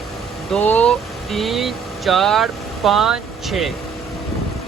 1 2 3 4 5 6.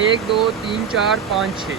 1 2 3 4 5 6.